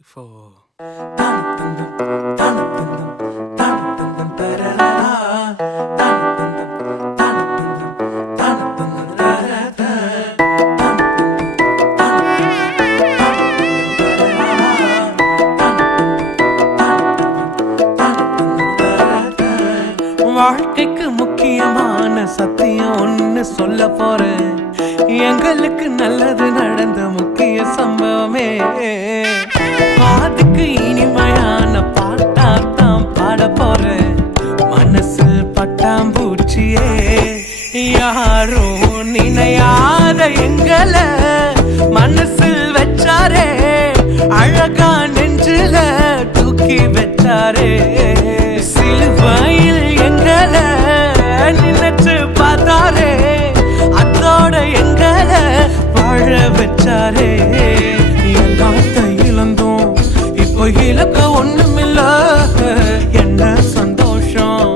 இப்போ வாழ்க்கைக்கு முக்கியமான சத்தியம் ஒன்னு சொல்ல போறேன். எங்களுக்கு நல்லது நடந்த முக்கிய சம்பவமே பாதுக்கு இனிமையான பாட்டாத்தான் பாட போறேன். மனசு பட்டாம்பூச்சியே யாரும் நினையாத எங்களை மனசில் வச்சாரே, அழகா நெஞ்சில தூக்கி வச்சாரே. சிலுவையில் எங்களை நினைச்சு பார்த்தாரே, அதோட எங்களை வாழ வச்சாரே. எல்லாத்த இழந்தோம், இப்போ இழக்க ஒண்ணுமில்ல. என்ன சந்தோஷம்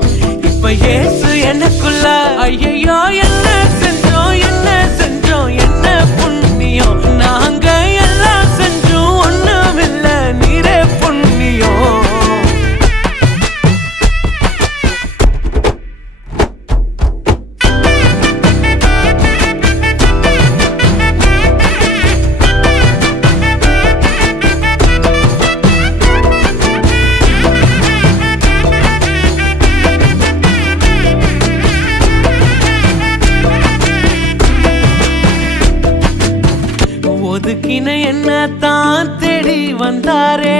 இப்ப ஏசு எனக்குள்ள. ஐயோ என்ன செஞ்சோம் என்ன செஞ்சோம் என்ன புண்ணியம், நாங்க எல்லாம் செஞ்சோம் ஒண்ணுமில்ல, நீரே புண்ணியம். ஒதுக்கின என்ன தான் தேடி வந்தாரே,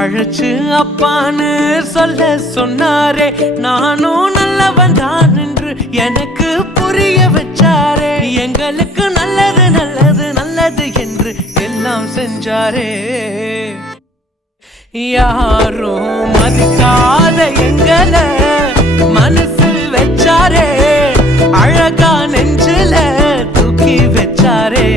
அழைச்சு அப்பான்னு சொல்ல சொன்னாரே. நானும் நல்லவன் தான் என்று எனக்கு புரிய வச்சாரே. எங்களுக்கு நல்லது நல்லது நல்லது என்று எல்லாம் செஞ்சாரே. யாரும் மதிக்காத எங்களை மனசில் வச்சாரே, அழகா நெஞ்சில தூக்கி வச்சாரே.